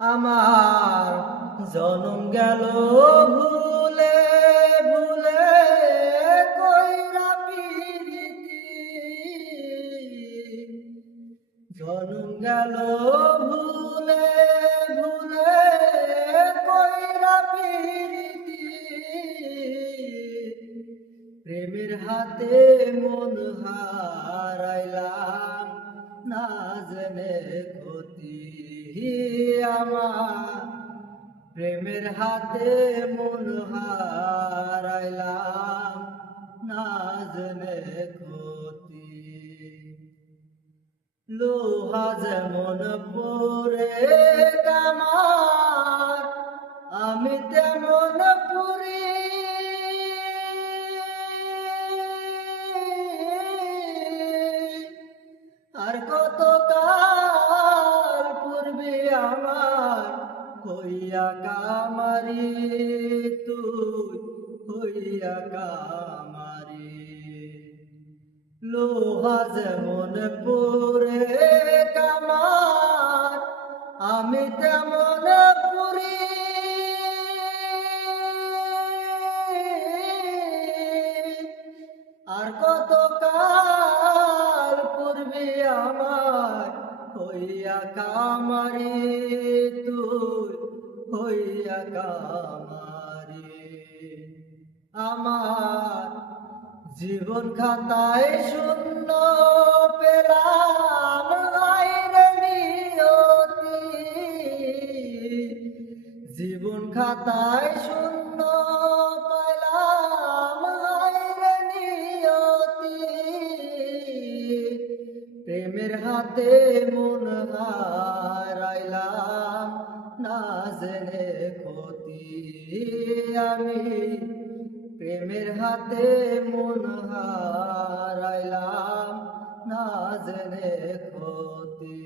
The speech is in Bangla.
আমার জনম গেল ভুলে ভুলে কইরা পিরিতি, জনম গেল ভুলে ভুলে কইরা পিরিতি, প্রেমের হাতে মন হারাইলাম না জেনে ক্ষতি আমার, প্রেমের হাতে মন হারাইলাম না জেনে ক্ষতি। লোহা যেমন পরে কামার, আমি তেমন পুরি, আর কত কাল পূর্বে আমার হইয়া কামারি, তুই হইয়া কামারি। লোহা যেমন পরে কামার, আমি তেমন পুরি, আর কত কাল পূর্বে আমার হইয়া কামারি, তুই হইয়া কামারি। আমার জীবন খাতায় শূন্য পেলাম আইরে নিয়তি, জীবন খাতায় শূন্য পেলাম আইরে নিয়তি, প্রেমের হাতে মন হারাইলাম না জেনে ক্ষতি আমি, প্রেমের হাতে মন হারাইলাম না জেনে ক্ষতি।